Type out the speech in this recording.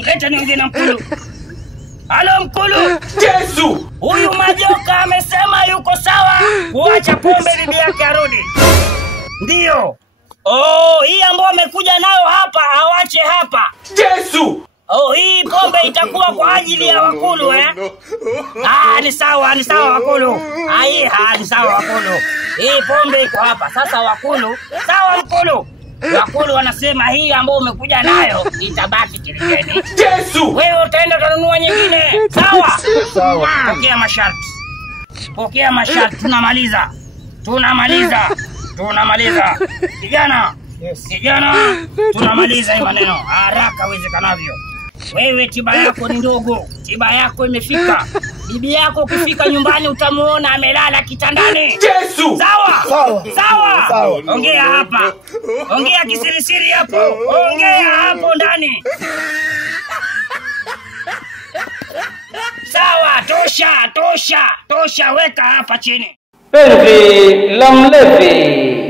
Leta niongee na Mkulu. Halo Mkulu. Yesu! Huyu Majoka amesema yuko sawa kuacha pombe bibi yake arudi. Ndio. Hii ambayo amekuja nayo hapa awache hapa. Yesu! Hii pombe itakuwa kwa ajili ya Wakulu ni sawa Wakulu. Ni sawa Wakulu. Hii pombe iko hapa. Sasa Wakulu, sawa Mkulu. Wakulu wanasema hii ambayo umekuja nayo itabaki kilingeni. Yesu! Wewe utaenda utanunua nyingine. Sawa? Sawa. Pokea masharti. Tunamaliza. Kijana. Yes. Kijana, tunamaliza hii maneno haraka iwezekanavyo. Wewe tiba yako ni ndogo. Tiba yako imefika. Bibi yako ukifika nyumbani utamuona amelala kitandani. Yesu! Sawa. Ongea hapa. Ongea kisirisiri hapo. Ongea hapo ndani. Sawa, tosha. Weka hapa chini. Levi, long Levi.